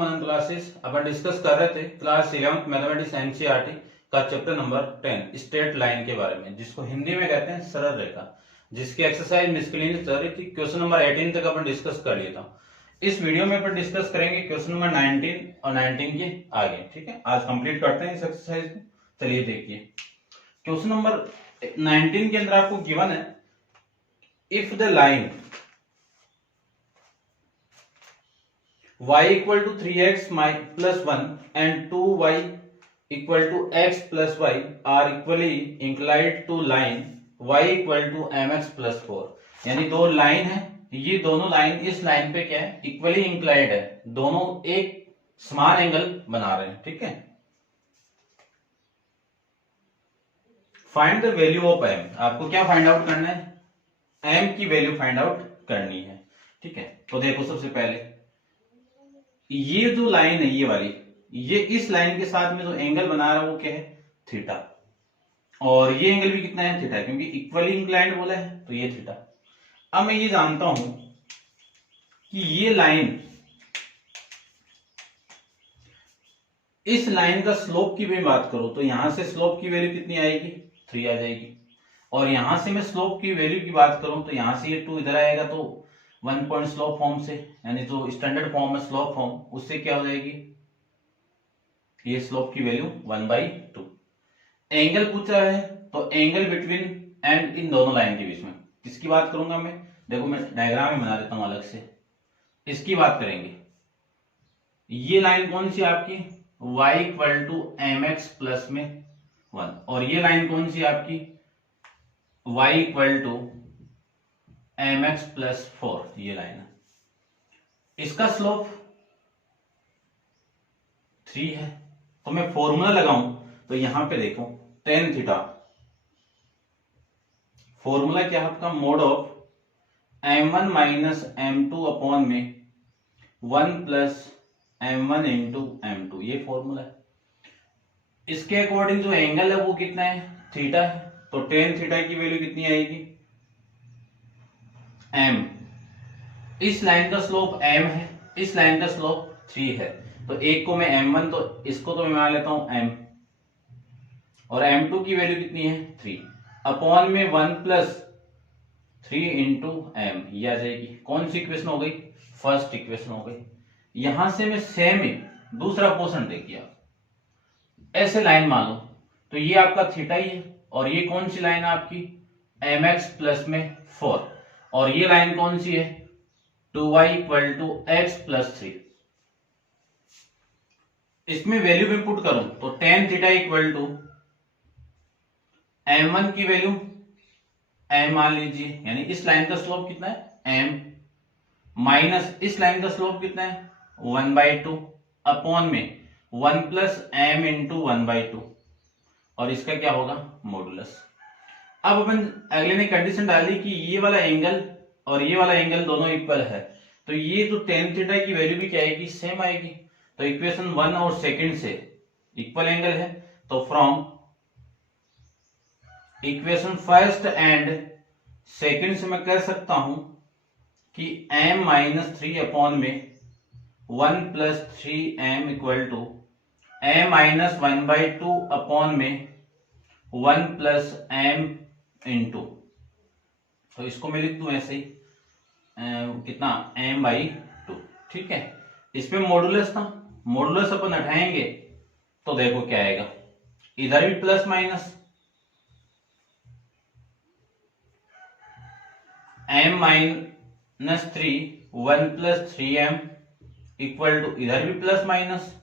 मनन classes. अपन discuss कर रहे थे क्लास 11th मैथमेटिक्स एनसीईआरटी का चैप्टर नंबर 10 स्ट्रेट लाइन के बारे में, जिसको हिंदी में कहते हैं सरल रेखा, जिसकी एक्सरसाइज मिसक्लिनियस चल रही थी। क्वेश्चन नंबर 18 तक अपन डिस्कस कर लिया था। इस वीडियो में अपन डिस्कस करेंगे क्वेश्चन नंबर 19 और 19 के आगे। ठीक है, आज कंप्लीट करते हैं इस एक्सरसाइज को। चलिए देखिए, क्वेश्चन नंबर 19 के अंदर आपको गिवन है, if the line y equal to 3x plus 1 and 2y equal to x plus y are equally inclined to line y equal to mx plus 4। यानी दो लाइन है, ये दोनों लाइन इस लाइन पे क्या है, इक्वली इंक्लाइंड है, दोनों एक समान एंगल बना रहे हैं। ठीक है, find the value of m। आपको क्या फाइंड आउट करना है, m की वैल्यू फाइंड आउट करनी है। ठीक है, तो देखो सबसे पहले ये जो लाइन है ये वाली, ये इस लाइन के साथ में जो एंगल बना रहा है वो क्या है, थीटा। और ये एंगल भी कितना है, थीटा, क्योंकि इक्वली इंक्लाइंड बोला है तो ये थीटा। अब मैं ये जानता हूं कि ये लाइन, इस लाइन का स्लोप की मैं बात करूं तो यहां से स्लोप की वैल्यू कितनी आएगी, 3 आ जाएगी। और यहां से मैं स्लोप की वैल्यू की बात करूं तो यहां से ये 2 इधर आएगा, तो 1 पॉइंट स्लोप फॉर्म से, यानी जो स्टैंडर्ड फॉर्म है स्लोप फॉर्म, उससे क्या हो जाएगी, ये स्लोप की वैल्यू 1/2। एंगल पूछा है तो एंगल बिटवीन एंड इन दोनों लाइन के बीच में किसकी बात करूंगा मैं, देखो मैं डायग्राम में बना देता हूं अलग से, इसकी बात करेंगे। ये लाइन कौन सी आपकी, y equal to mx plus में 1, और ये लाइन कौन सी आपकी, y equal to mx plus 4, ये लाइन है। इसका स्लोप 3 है, तो मैं फॉर्मूला लगाऊं तो यहां पे देखो tan थीटा, फॉर्मूला क्या है आपका, mode of m1 minus m2 upon में 1 प्लस m1 इंटू m2, ये फॉर्मूला है। इसके अकॉर्डिंग जो एंगल है वो कितना है, थीटा है, तो tan थीटा की वैल्यू कितनी आएगी, m। इस लाइन का स्लोप m है, इस लाइन का स्लोप 3 है, तो एक को मैं m1, तो इसको तो मैं मान लेता हूं m, और m2 की वैल्यू कितनी है, 3 अपॉन में 1 प्लस 3 इंटू m, ये आ जाएगी। कौन सी इक्वेशन हो गई, फर्स्ट इक्वेशन हो गई। यहां से मैं सेम ही दूसरा पोर्शन देखिए, आप ऐसे लाइन मान लो तो ये आपका थीटा ही है, और ये कौन सी लाइन है आपकी, mx प्लस में 4, और ये लाइन कौन सी है, 2y equal to x plus 3। इसमें वैल्यू में पुट करूं तो tan theta equal to m1 की वैल्यू m मान लीजिए, यानी इस लाइन का स्लोप कितना है m, माइनस इस लाइन का स्लोप कितना है 1/2 अपॉन में 1 प्लस m इंटू 1/2, और इसका क्या होगा, मॉडुलस। अब अपन अगले ने कंडीशन डाली कि ये वाला एंगल और ये वाला एंगल दोनों इक्वल है, तो ये जो tan थीटा की वैल्यू भी क्या आएगी, सेम आएगी। तो इक्वेशन 1 और सेकंड से इक्वल एंगल है, तो from equation first and second से मैं कह सकता हूं कि m माइनस 3 अपॉन में 1 plus 3m equal to m minus 1/2 upon में 1 प्लस m इंटू, तो इसको मैं लिख दूं ऐसे ही, कितना m/2। ठीक है, इस पे मॉडुलस था, मॉडुलस अपन हटाएंगे तो देखो क्या आएगा, इधर भी plus minus m minus 3 1 plus 3m equal to, इधर भी प्लस माइनस,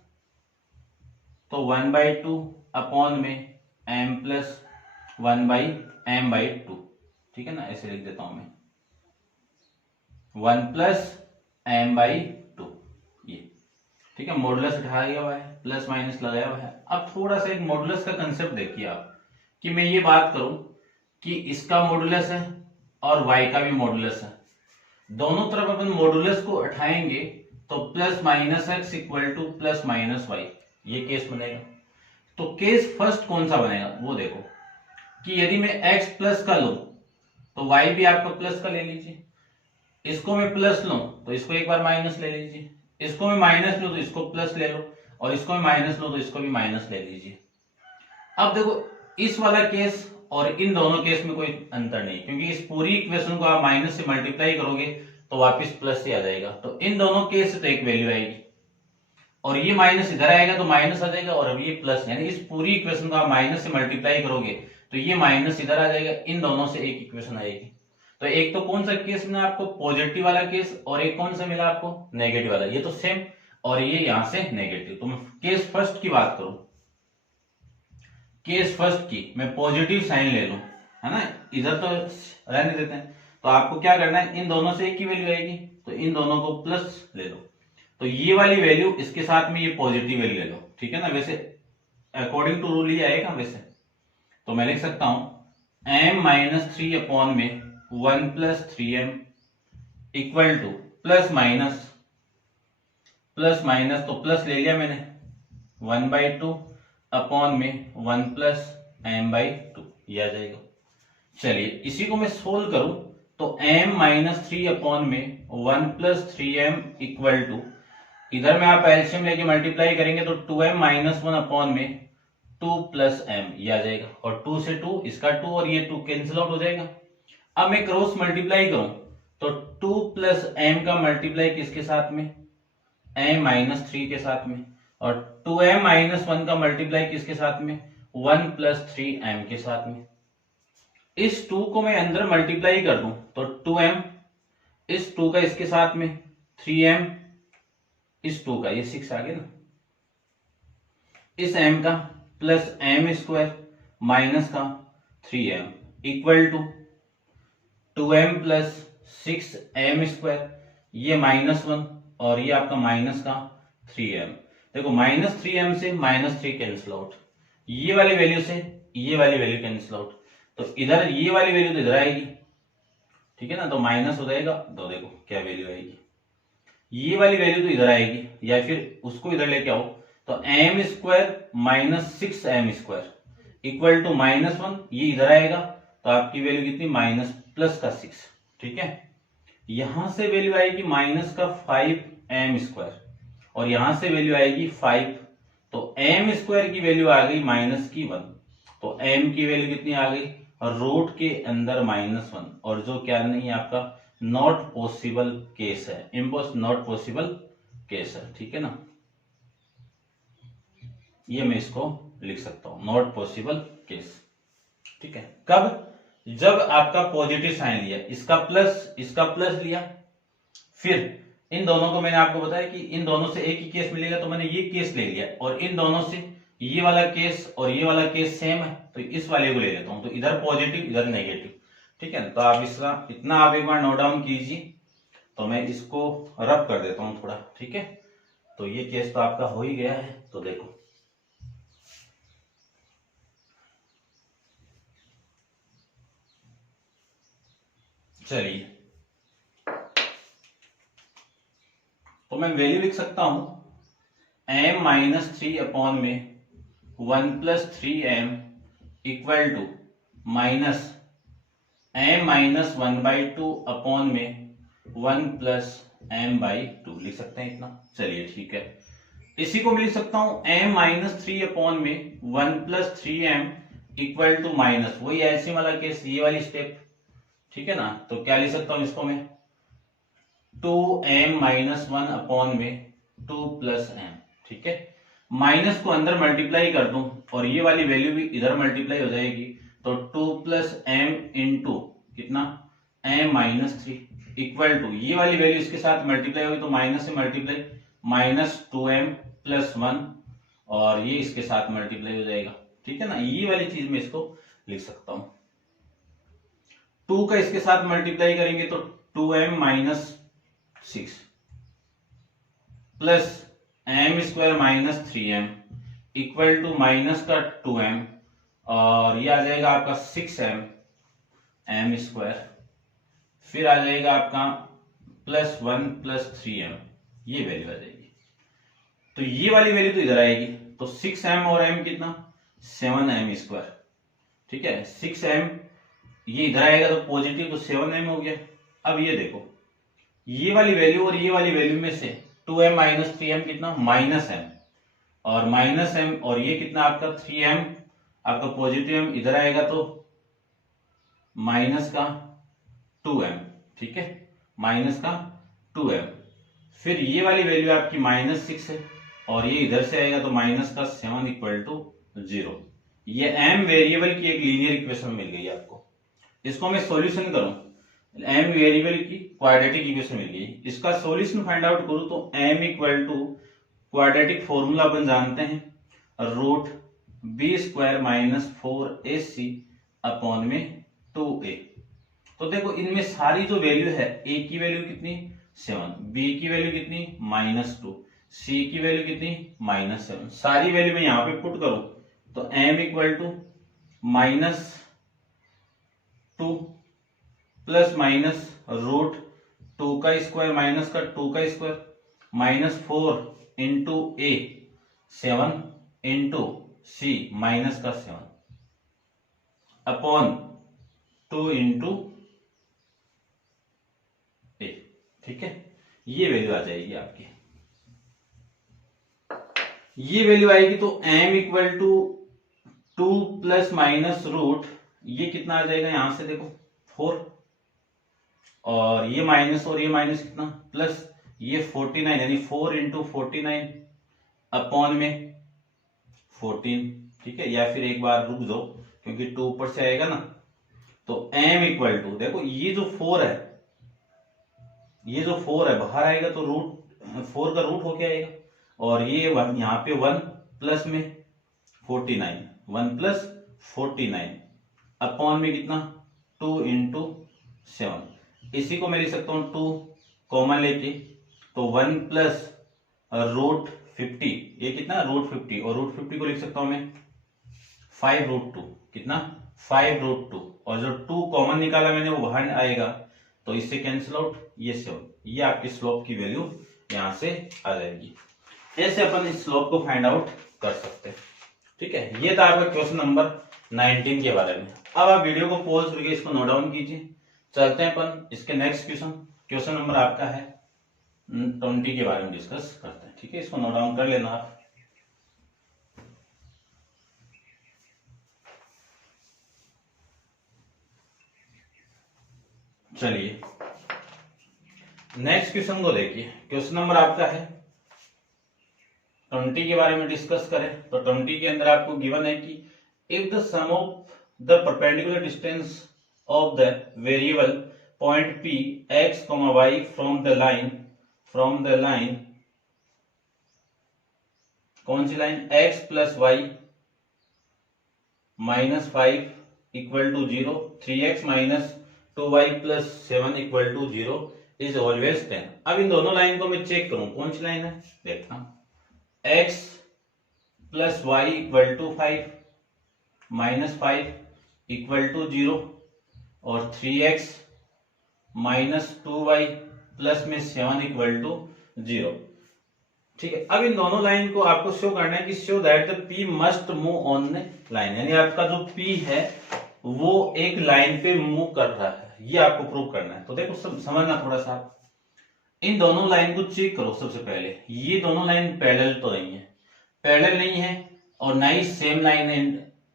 तो 1/2 अपॉन में m प्लस 1/m/2। ठीक है ना, ऐसे लिख देता हूं मैं 1 प्लस m/2, ये। ठीक है, मॉडुलस उठाया हुआ है, प्लस माइनस लगाया हुआ है। अब थोड़ा सा एक मॉडुलस का कंसेप्ट देखिए आप, कि मैं ये बात करूं कि इसका मॉडुलस है और y का भी मॉडुलस है, दोनों तरफ अपन मॉडुलस को उठाएंगे तो plus minus x equal to plus minus y, ये केस बनेगा। तो केस फर्स्ट कौन सा बनेगा वो देखो, कि यदि मैं x प्लस का लूं तो y भी आपका प्लस का ले लीजिए, इसको मैं प्लस लूं तो इसको एक बार माइनस ले लीजिए, इसको मैं माइनस लो तो इसको प्लस ले लो, और इसको मैं माइनस लो तो इसको भी माइनस ले लीजिए। अब देखो इस वाला केस और इन दोनों केस में कोई अंतर नहीं, क्योंकि इस पूरी इक्वेशन को आप माइनस से मल्टीप्लाई करोगे तो वापस प्लस से आ जाएगा। तो इन दोनों केस से तो एक वैल्यू आएगी, और ये माइनस इधर आएगा तो माइनस आ जाएगा, और अब ये प्लस, यानी इस पूरी इक्वेशन को आप माइनस से मल्टीप्लाई करोगे तो ये माइनस इधर आ जाएगा, इन दोनों से एक इक्वेशन आएगी। तो एक तो कौन सा केस मिला आपको, पॉजिटिव वाला केस, और एक कौन सा मिला आपको, नेगेटिव वाला। ये तो सेम, और ये यहां से नेगेटिव। तो मैं केस फर्स्ट की बात करूं, केस फर्स्ट की मैं पॉजिटिव साइन ले लूं, है ना, इधर तो रहने देते हैं। तो आपको क्या करना है, इन दोनों से एक ही वैल्यू आएगी, तो इन दोनों को प्लस ले लो। तो ये वाली वैल्यू इसके साथ में ये पॉजिटिव वैल्यू ले लो, ठीक है ना। वैसे अकॉर्डिंग टू रूल ये आएगा वैसे। तो मैं लिख सकता हूं m-3 अपॉन में 1 plus 3m equal to plus minus तो प्लस ले लिया मैंने 1/2 अपॉन में 1 प्लस m/2, ये आ जाएगा। चलिए इसी को मैं सोल्व करूं तो m-3 अपॉन में 1 प्लस 3m इक्वल टू, इधर में आप एलसीएम लेके मल्टीप्लाई करेंगे तो 2m माइनस 1 अपॉन में 2 प्लस m, ये आ जाएगा। और 2 से 2 इसका 2 और ये 2 कैंसिल आउट हो जाएगा। अब मैं क्रॉस मल्टीप्लाई करूं तो 2 प्लस m का मल्टीप्लाई किसके साथ में, m-3 के साथ में, और 2m माइनस 1 का मल्टीप्लाई किसके साथ में, 1 प्लस 3m के साथ में। इस 2 को मैं अंदर मल्टीप्लाई कर दूं तो 2m, इस 2 का इसके साथ में 3m, इस 2 का ये 6 आ गया ना, इस m का प्लस m स्क्वायर माइनस का 3m equal to 2m plus 6m square, ये -1 और ये आपका माइनस का 3m। देखो -3m से -3 कैंसिल आउट, ये वाली वैल्यू से ये वाली वैल्यू कैंसिल आउट, तो इधर ये वाली वैल्यू तो इधर आएगी, ठीक है ना, तो माइनस हो जाएगा। तो देखो क्या वैल्यू आएगी, ये वाली वैल्यू तो इधर आएगी, या फिर उसको इधर लेके आओ तो m square minus 6m square equal to -1, ये इधर आएगा तो आपकी वैल्यू कितनी, माइनस प्लस का 6, ठीक है। यहां से वैल्यू आएगी माइनस का 5m स्क्वायर, और यहां से वैल्यू आएगी 5, तो m स्क्वायर की वैल्यू आ गई माइनस की 1, तो m की वैल्यू कितनी आ गई, रूट के अंदर -1, और जो क्या नहीं आपका नॉट पॉसिबल केस है, नॉट पॉसिबल केस है, ठीक है ना। ये मैं इसको लिख सकता हूं, नॉट पॉसिबल केस, ठीक है। कब, जब आपका पॉजिटिव साइन लिया, इसका प्लस लिया, फिर इन दोनों को मैंने आपको बताया कि इन दोनों से एक ही केस मिलेगा, तो मैंने ये केस ले लिया, और इन दोनों से ये वाला केस और ये वाला केस सेम है, तो इस वाले को ले लेता हूं, तो इधर पॉजिटिव इधर नेगेटिव, ठीक है। तो आप इसका इतना आप एक बार नोट डाउन कीजिए, तो मैं इसको रब कर देता हूं थोड़ा, ठीक है। तो ये केस तो आपका हो ही गया है, तो देखो चलिए, तो मैं वैल्यू लिख सकता हूं m-3 अपॉन में 1 plus 3m equal to minus m-1/2 upon में 1 प्लस m/2, लिख सकते हैं इतना। चलिए ठीक है, इसी को मैं लिख सकता हूं m-3 अपॉन में 1 plus 3m equal to minus, वही एलसीएम वाला केस, ये वाली स्टेप, ठीक है ना। तो क्या लिख सकता हूं इसको मैं, 2m-1 अपॉन में 2 प्लस m, ठीक है। माइनस को अंदर मल्टीप्लाई कर दूं और ये वाली वैल्यू भी इधर मल्टीप्लाई हो जाएगी, तो 2 प्लस m इंटू कितना, m-3 इक्वल टू, ये वाली वैल्यू इसके साथ मल्टीप्लाई होगी तो माइनस से मल्टीप्लाई, -2m प्लस 1, और ये इसके साथ मल्टीप्लाई हो जाएगा, ठीक है ना। ये वाली चीज में इसको लिख सकता हूं, 2 का इसके साथ मल्टीप्लाई करेंगे तो 2m-6 plus m square minus 3m equal to minus का 2m, और ये आ जाएगा आपका 6m m स्क्वायर, फिर आ जाएगा आपका प्लस 1 प्लस 3m, ये वैल्यू आ जाएगी। तो ये वाली वैल्यू तो इधर आएगी, तो 6m और m कितना, 7m स्क्वायर, ठीक है। 6m ये इधर आएगा तो पॉजिटिव, तो 7m हो गया। अब ये देखो, ये वाली वैल्यू और ये वाली वैल्यू में से 2m माइनस 3m कितना -m, और -m और ये कितना आपका 3m, आपका पॉजिटिव m इधर आएगा तो माइनस का 2m, ठीक है, माइनस का 2m। फिर ये वाली वैल्यू आपकी -6 है और ये इधर से आएगा तो माइनस का 7 इक्वल टू 0। ये m वेरिएबल की एक लीनियर इक्वेशन मिल गई आपको। इसको मैं सॉल्यूशन करूं, m वेरिएबल की क्वाड्रेटिक इक्वेशन मिल गई। इसका सॉल्यूशन फाइंड आउट करूं तो m equal to quadratic formula अपन जानते हैं, root b² minus 4ac upon में 2a। तो देखो इनमें सारी जो वैल्यू है, a की वैल्यू कितनी 7, b की वैल्यू कितनी -2, c की वैल्यू कितनी -7, सारी वैल्यू मैं यहां पे पुट करूं तो m equal to -2 plus minus root 2 का स्क्वायर माइनस का 2 का square -4 into a 7 into c minus का 7 अपॉन 2 इंटू a, ठीक है। ये वैल्यू आ जाएगी आपकी, ये वैल्यू आएगी तो m equal to 2 plus minus root, ये कितना आ जाएगा यहां से देखो 4, और ये माइनस और ये माइनस कितना प्लस, ये 49 यानी 4 इंटू 49 अपॉन में 14, ठीक है। या फिर एक बार रुक जाओ क्योंकि 2 ऊपर से आएगा ना, तो m इक्वल टू देखो ये जो 4 है, ये जो 4 है बाहर आएगा तो रूट 4 का रूट होके आएगा, और ये यहाँ पे 1 प्लस में 49, 1 प्लस 49 अपॉन में कितना 2 इंटू 7। इसी को मैं लिख सकता हूं 2 कॉमन लेके, तो 1 प्लस रूट 50, ये कितना रूट 50, और रूट 50 को लिख सकता हूं मैं 5 रूट 2, कितना 5 रूट 2, और जो 2 कॉमन निकाला मैंने वो बाहर आएगा तो इससे कैंसिल आउट, ये 7, ये आपकी स्लोप की वैल्यू यहां से आ जाएगी। ऐसे अपन इस स्लोप को फाइंड आउट कर सकते हैं, ठीक है। ये था आपका क्वेश्चन नंबर 19 के बारे में। अब आप वीडियो को पॉज करके इसको नोट डाउन कीजिए, चलते हैं अपन इसके नेक्स्ट क्वेश्चन। क्वेश्चन नंबर आपका है 20 के बारे में डिस्कस करते हैं, ठीक है। इसको नोट डाउन कर लेना आप। चलिए नेक्स्ट क्वेश्चन को देखिए। क्वेश्चन नंबर आपका है 20 के बारे में डिस्कस करें तो 20 के अंदर आपको गिवन है कि if the sum of the perpendicular distance of the variable point P x, y from the line कौन सी line x plus Y minus 5 equal to 0, 3x minus 2y plus 7 equal to 0 is always 10। अब इन दोनों line को मैं check करूं कौन सी line है, देखता हूं। x plus y equal to 5 minus 5 equal to 0, और 3x माइनस 2y प्लस में 7 इक्वल टू 0, ठीक है। अब इन दोनों लाइन को आपको शो करना है कि show that the P must move on the line, यानी आपका जो P है वो एक लाइन पे मूव कर रहा है, ये आपको प्रूव करना है। तो देखो समझना थोड़ा सा, इन दोनों लाइन को चेक करो। सबसे पहले ये दोनों लाइन पैरेलल तो नहीं है, पैरेलल नहीं है, और ना ही सेम लाइन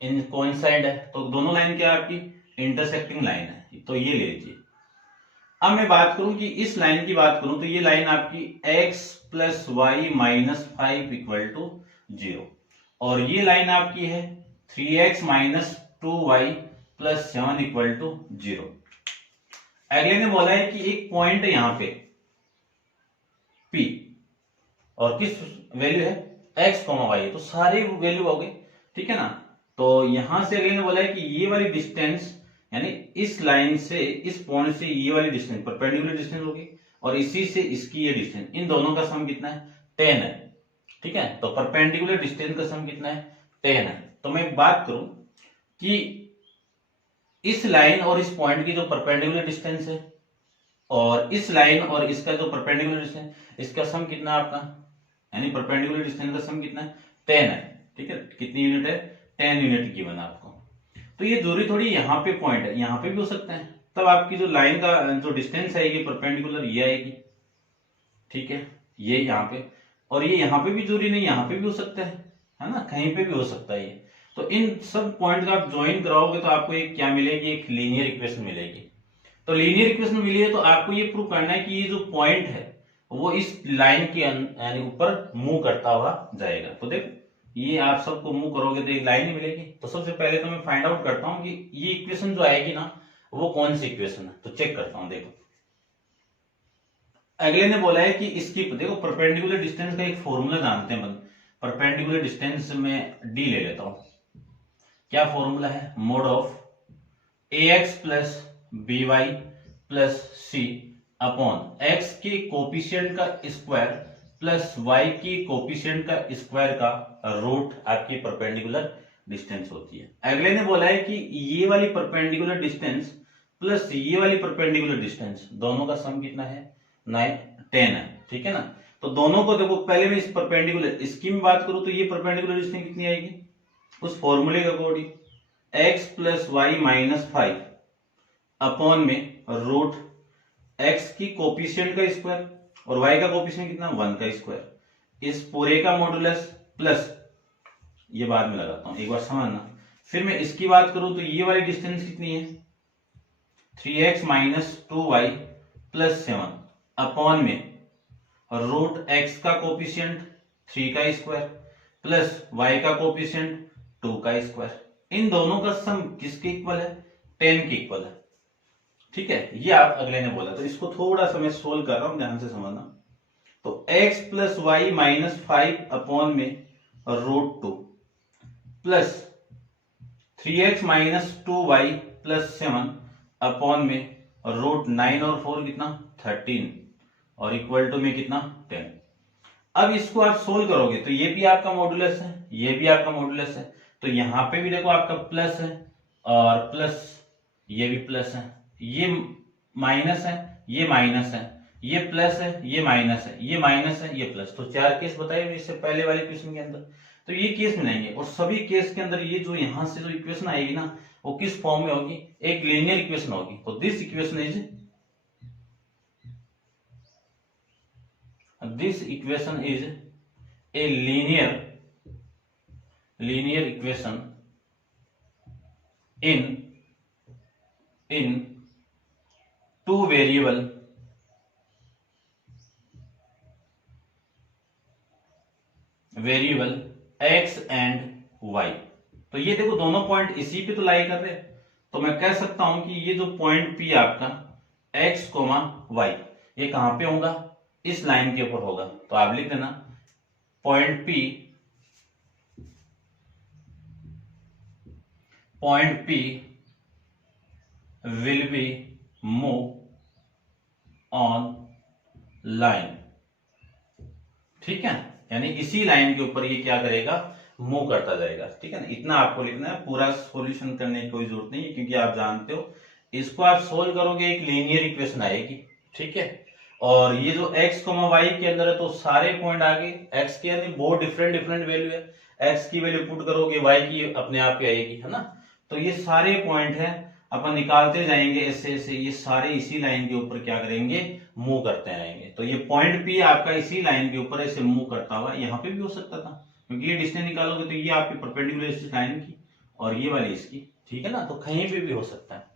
इन कोइंसाइड है, तो दोनों लाइन क्या आपकी इंटरसेक्टिंग लाइन है, तो ये ले लीजिए। अब मैं बात करूं कि इस लाइन की बात करूं तो ये लाइन आपकी x plus Y minus 5 equal to 0, और ये लाइन आपकी है 3x minus 2y plus 7 equal to 0। अगले ने बोला है कि एक पॉइंट है यहां पे P, और किस वैल्यू है x, y, तो सारी वैल्यू हो गई, ठीक है ना। तो यहां से अगले ने बोला है कि ये वाली डिस्टेंस, यानी इस लाइन से इस पॉइंट से ये वाली डिस्टेंस परपेंडिकुलर डिस्टेंस होगी, और इसी से इसकी ये डिस्टेंस, इन दोनों का सम कितना है 10 है, ठीक है। तो परपेंडिकुलर डिस्टेंस का सम कितना है 10 है। तो मैं बात करूं कि इस लाइन और इस पॉइंट की जो परपेंडिकुलर डिस्टेंस है, और इस लाइन और इसका जो परपेंडिकुलर डिस्टेंस, इसका सम कितना आपका, यानी परपेंडिकुलर डिस्टेंस का सम कितना है 10 है, ठीक है। कितनी यूनिट है 10 यूनिट गिवन आपको। तो ये दूरी थोड़ी यहाँ पे पॉइंट है, यहाँ पे भी हो सकता है, तब आपकी जो लाइन का जो डिस्टेंस आएगी परपेंडिकुलर ये आएगी, ठीक है। ये यहाँ पे, और ये यहाँ पे भी जरूरी नहीं, यहाँ पे भी हो सकता है ना, कहीं पे भी हो सकता है ये। तो इन सब पॉइंट का आप ज्वाइन कराओगे तो आपको एक क्या मिलेगी, एक लीनियर इक्वेशन मिलेगी। तो लीनियर इक्वेशन मिली है तो आपको ये प्रूव करना है कि ये जो पॉइंट है वो इस लाइन के यानी ऊपर मूव करता हुआ जाएगा। तो देखो ये आप सबको मूव करोगे तो एक लाइन ही मिलेगी। तो सबसे पहले तो मैं फाइंड आउट करता हूं कि ये इक्वेशन जो आएगी ना वो कौन सी इक्वेशन है। तो चेक करता हूं। देखो अगले ने बोला है कि इसकी, देखो परपेंडिकुलर डिस्टेंस का एक फॉर्मूला जानते हैं। परपेंडिकुलर डिस्टेंस में डी ले लेता हूं। क्या फॉर्मूला है, mod of ax plus B Y plus C upon x की कोफिशिएंट का स्क्वायर प्लस y की कोफिशिएंट का स्क्वायर का रूट आपकी परपेंडिकुलर डिस्टेंस होती है। अगले ने बोला है कि ये वाली परपेंडिकुलर डिस्टेंस प्लस ये वाली परपेंडिकुलर डिस्टेंस दोनों का सम कितना है, 10 है। ठीक है ना। तो दोनों को देखो, पहले मैं इस परपेंडिकुलर इसकी में बात करूं तो ये परपेंडिकुलर डिस्टेंस कितनी आएगी, उस फॉर्मूले के according x plus Y minus 5 upon में रूट x की कोफिशिएंट का स्क्वायर और y का कोफिशिएंट कितना, 1 का स्क्वायर, इस पूरे का मॉडुलस प्लस, ये बाद में लगाता हूं एक बार समझना। फिर मैं इसकी बात करूं तो ये वाली डिस्टेंस कितनी है, 3x minus 2y plus 7 upon में रूट x का कोफिशिएंट 3 का स्क्वायर प्लस y का कोफिशिएंट 2 का स्क्वायर। इन दोनों का सम किसके इक्वल है, 10 के इक्वल है। ठीक है, ये आप अगले ने बोला। तो इसको थोड़ा सा मैं सोल्व कर रहा हूं, ध्यान से समझना। तो x plus Y minus 5 upon में root 2 plus 3x minus 2y plus 7 upon में रूट 9 और 4 कितना, 13 और इक्वल टू में कितना, 10। अब इसको आप सोल्व करोगे तो ये भी आपका मॉडुलस है, ये भी आपका मॉडुलस है। तो यहां पे भी देखो आपका प्लस है और प्लस, ये भी प्लस है, ये माइनस है, ये माइनस है, ये प्लस है, ये माइनस है, ये माइनस है, ये प्लस। तो 4 केस बताए इससे पहले वाले क्वेश्चन के अंदर। तो ये केस मिलेंगे और सभी केस के अंदर ये जो यहां से जो इक्वेशन आएगी ना वो किस फॉर्म में होगी, एक लीनियर इक्वेशन होगी। तो this equation is a linear equation in two variable x and y। तो ये देखो दोनों पॉइंट इसी पे तो लाई कर रहे हैं। तो मैं कह सकता हूं कि ये जो पॉइंट P आपका x, y ये कहां पे होगा, इस लाइन के ऊपर होगा। तो आप लिख देना point P will be move on line। ठीक है, यानी इसी लाइन के ऊपर ये क्या करेगा, मूव करता जाएगा। ठीक है ना, इतना आपको लिखना है। पूरा सॉल्यूशन करने की कोई जरूरत नहीं है क्योंकि आप जानते हो इसको आप सोल्व करोगे एक लीनियर इक्वेशन आएगी। ठीक है, और ये जो x, y के अंदर है तो सारे पॉइंट आगे x के अंदर बहुत डिफरेंट वैल्यू है, x की वैल्यू पुट करोगे y की अपने आप ही आएगी, है ना। तो ये सारे पॉइंट है अपन निकालते जाएंगे ऐसे ऐसे, ये सारे इसी लाइन के ऊपर क्या करेंगे, मूव करते रहेंगे। तो ये पॉइंट P आपका इसी लाइन के ऊपर ऐसे मूव करता हुआ यहाँ पे भी हो सकता था क्योंकि ये डिस्टेंस निकालोगे तो ये आपकी परपेंडिकुलर इस लाइन की और ये वाली इसकी। ठीक है ना, तो कहीं पे भी हो सकता है।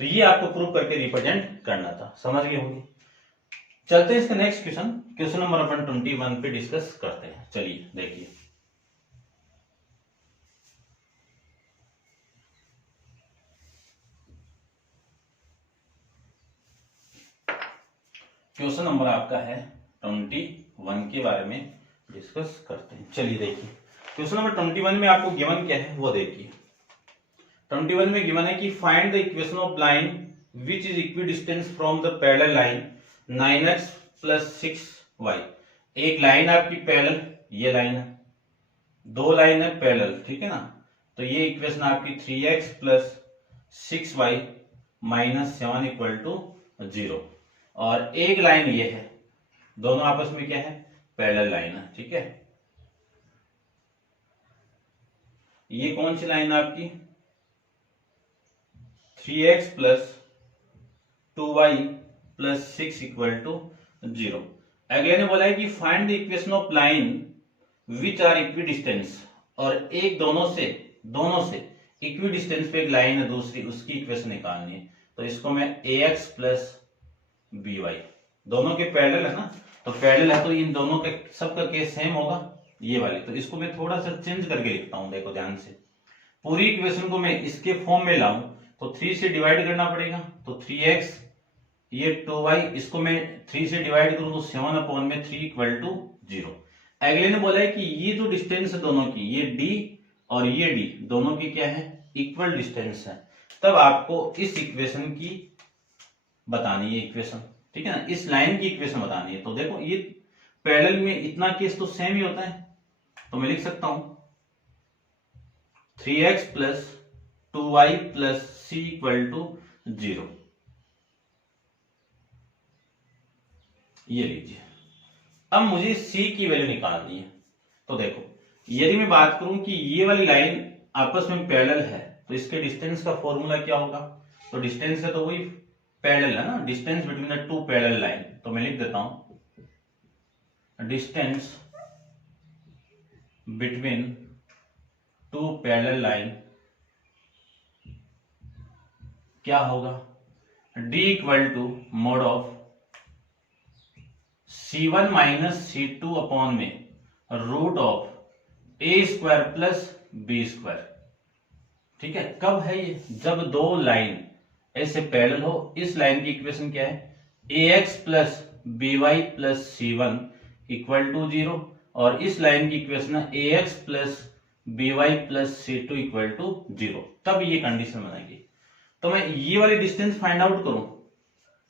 तो ये आपको प्रूव करके रिप्रेजेंट करना था, समझ गए होंगे। चलते हैं इसका नेक्स्ट क्वेश्चन नंबर अपन 21 पे डिस्कस करते हैं। चलिए देखिए, क्वेश्चन नंबर आपका है 21 के बारे में डिस्कस करते हैं। चलिए देखिए, क्वेश्चन नंबर 21 में आपको गिवन क्या है वो देखिए। 21 में गिवन है कि find the equation of line which is equidistance from the parallel line 9x plus 6y। एक लाइन आपकी पैरेलल, ये लाइन है, दो लाइन है पैरेलल। ठीक है ना, तो ये इक्वेशन आपकी 3x plus 6y minus 7 equal to 0। और एक लाइन ये है, दोनों आपस में क्या है, पैरेलल लाइन है। ठीक है, ये कौन सी लाइन है आपकी, 3x plus 2y plus 6 equal to 0। अगले ने बोला है कि find the equation of line which are equidistance, और एक दोनों से इक्वी डिस्टेंस पे एक लाइन है दूसरी, उसकी इक्वेशन निकालनी है। तो इसको मैं ax प्लस बी वाई, दोनों के पैरेलल है ना, तो पैरेलल है तो इन दोनों के सबका केस सेम होगा ये वाले। तो इसको मैं थोड़ा सा चेंज करके लिखता हूं, देखो ध्यान से। पूरी इक्वेशन को मैं इसके फॉर्म में लाऊं तो 3 से डिवाइड करना पड़ेगा, तो 3x, ये 2y, इसको मैं 3 से डिवाइड करूं तो 7 अपॉन में 3 इक्वल टू 0। अगले ने बोला है कि ये जो डिस्टेंस है दोनों की, ये d और ये d दोनों की क्या है, इक्वल डिस्टेंस है। तब आपको इस इक्वेशन की बतानी है इक्वेशन, ठीक है ना, इस लाइन की इक्वेशन बतानी है। तो देखो ये पैरेलल में इतना केस तो सेम ही होता है, तो मैं लिख सकता हूं 3x plus 2y plus c equal to 0। ये लीजिए, अब मुझे c की वैल्यू निकालनी है। तो देखो यदि मैं बात करूं कि ये वाली लाइन आपस में पैरेलल है तो इसके डिस्टेंस का फॉर्मूला क्या होगा, तो डिस्टेंस है तो वही पैरेलल है ना, distance between the two parallel line. तो मैं लिख देता हूं distance between two parallel line क्या होगा, d equal to mod of c1 minus c2 upon में root of a square plus B square. ठीक है, कब है ये, जब दो लाइन ऐसे पैरेलल हो। इस लाइन की इक्वेशन क्या है, ax plus B Y plus c one equal to 0, और इस लाइन की इक्वेशन है ax plus B Y plus c two equal to 0। तब ये कंडीशन बनेगी। तो मैं ये वाली डिस्टेंस फाइंड आउट करूं,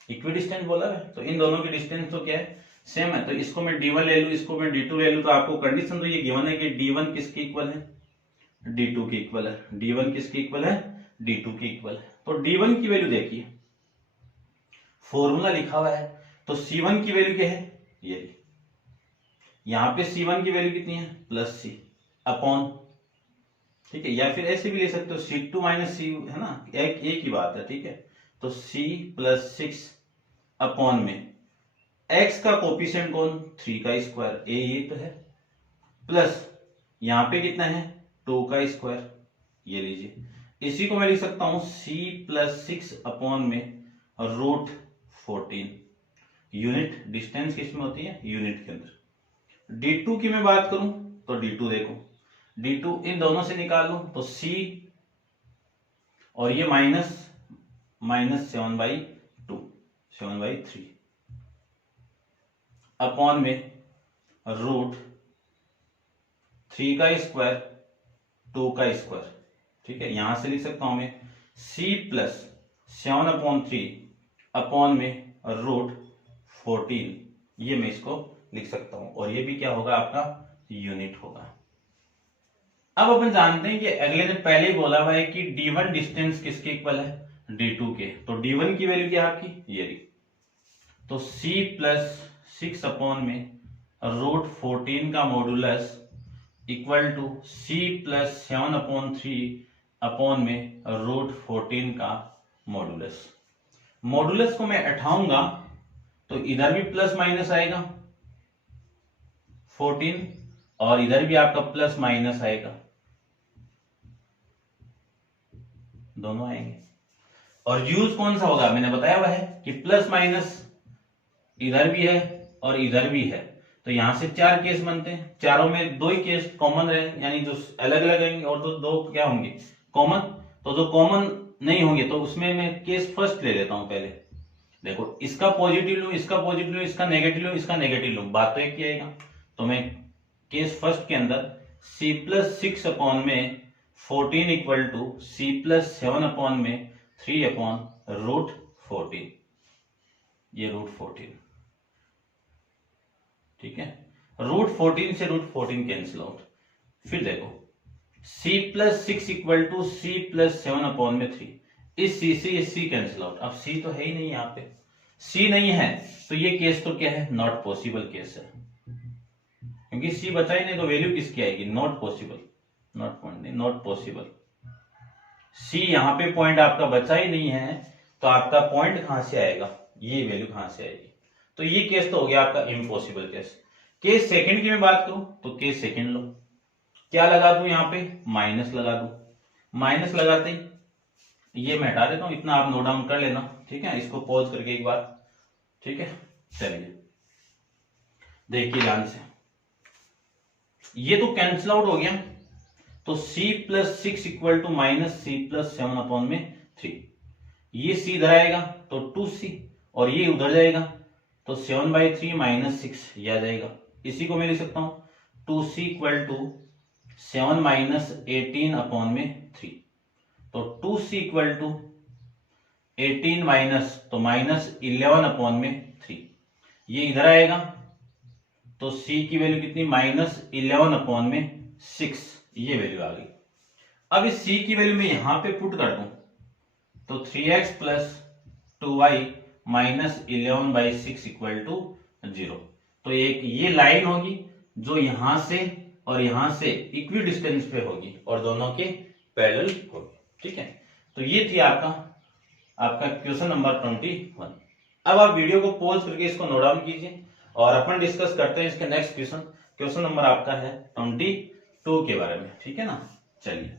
इक्वी डिस्टेंस बोला है तो इन दोनों की डिस्टेंस तो क्या है, सेम है। तो इसको मैं d1 ले लूं, इसको मैं d2 ले लूं, तो आपको कंडीशन तो ये गिवन है कि d1 किसके इक्वल है, d2 के इक्वल है। d1 किसके इक्वल है, d2 के इक्वल है। तो d1 की वैल्यू देखिए, फॉर्मूला लिखा हुआ है, तो c1 की वैल्यू क्या है, ये यहां पे c1 की वैल्यू कितनी है, प्लस सी अपॉन, ठीक है, या फिर ऐसे भी ले सकते हो c2 माइनस सी, है ना, एक ही बात है, ठीक है। तो c प्लस 6 अपॉन में x का कोफिशिएंट कौन, 3 का स्क्वायर, ये तो है, प्लस यहां पे कितना है, 2 का स्क्वायर, ये लीजिए। इसी को मैं लिख सकता हूं c प्लस 6 अपॉन में रूट 14। यूनिट डिस्टेंस किस में होती है, यूनिट के अंदर। d2 की मैं बात करूं तो d2 देखो, d2 इन दोनों से निकाल लो तो c और ये माइनस 7/2, 7/3 अपॉन में रूट 3 का स्क्वायर 2 का स्क्वायर, ठीक है। यहां से लिख सकता हूं मैं c प्लस 7/3 अपॉन में रूट 14, ये मैं इसको लिख सकता हूं, और ये भी क्या होगा, आपका यूनिट होगा। अब अपन जानते हैं कि अगले ने पहले ही बोला हुआ है कि d1 डिस्टेंस किसके इक्वल है, d2 के। तो d1 की वैल्यू क्या है आपकी, ये रही। तो c प्लस 6 अपॉन में रूट 14 का modulus equal to c plus 7/3 upon में रूट 14 का मॉडुलस। मॉडुलस को मैं उठाऊंगा तो इधर भी प्लस माइनस आएगा 14, और इधर भी आपका प्लस माइनस आएगा, दोनों आएंगे। और यूज कौन सा होगा, मैंने बताया हुआ है कि प्लस माइनस इधर भी है और इधर भी है, तो यहां से 4 केस बनते हैं, चारों में 2 ही केस कॉमन रहे, यानी जो अलग अलग रहेंगे, और दो क्या होंगे, कॉमन। तो जो कॉमन नहीं होंगे तो उसमें मैं केस फर्स्ट ले लेता हूं पहले। देखो इसका पॉजिटिव लूं, इसका पॉजिटिव लूं, इसका नेगेटिव लूं, इसका नेगेटिव लूं, बात तो एक ही आएगा। तो मैं केस फर्स्ट के अंदर c प्लस 6 अपॉन में 14 equal to c plus 7 upon में 3 अपॉन रूट 14, ये रूट 14, ठीक है। रूट 14 से रूट 14 कैंसिल आउट। फिर देखो c plus 6 equal to c plus 7 upon में 3, इस c से ये c कैंसिल आउट। अब c तो है ही नहीं, यहाँ पे c नहीं है तो ये केस तो क्या है, नॉट पॉसिबल केस है, क्योंकि c बचा ही नहीं तो वैल्यू किसकी आएगी, नॉट पॉसिबल, नॉट पॉइंट नहीं, नॉट पॉसिबल। c यहाँ पे पॉइंट आपका बचा ही नहीं है, तो आपका पॉइंट कहां से आएगा, ये वैल्यू कहां से आएगी। तो ये केस तो हो गया आपका इम्पॉसिबल केस। केस सेकंड की मैं बात करूं तो केस सेकंड लो, क्या लगा दूं यहां पे, माइनस लगा दूं। माइनस लगाते ही ये मैं हटा देता हूं, इतना आप नोट डाउन कर लेना, ठीक है, इसको पॉज करके एक बार, ठीक है। चलिए देखिए ध्यान से, ये तो कैंसिल आउट हो गया, तो c plus 6 equal to minus c plus 7 upon में 3। ये c इधर आएगा तो 2c, और ये उधर जाएगा तो 7/3 माइनस 6 ये आ जाएगा। इसी को मैं लिख सकता हूं 2c equal to 7 minus 18 upon में 3। तो 2c इक्वल टू 18 माइनस तो माइनस 11 अपॉन में 3, ये इधर आएगा तो c की वैल्यू कितनी, माइनस 11 अपॉन में 6, ये वैल्यू आ गई। अब इस c की वैल्यू मैं यहां पे पुट कर दूं तो 3x plus 2y minus 11/6 equal to 0। तो एक ये लाइन होगी जो यहां से और यहां से इक्वी डिस्टेंस पे होगी और दोनों के पैरेलल होगी, ठीक है। तो ये थी आपका क्वेश्चन नंबर 21। अब आप वीडियो को पॉज करके इसको नोट डाउन कीजिए और अपन डिस्कस करते हैं इसके नेक्स्ट क्वेश्चन नंबर आपका है 22 के बारे में, ठीक है ना। चलिए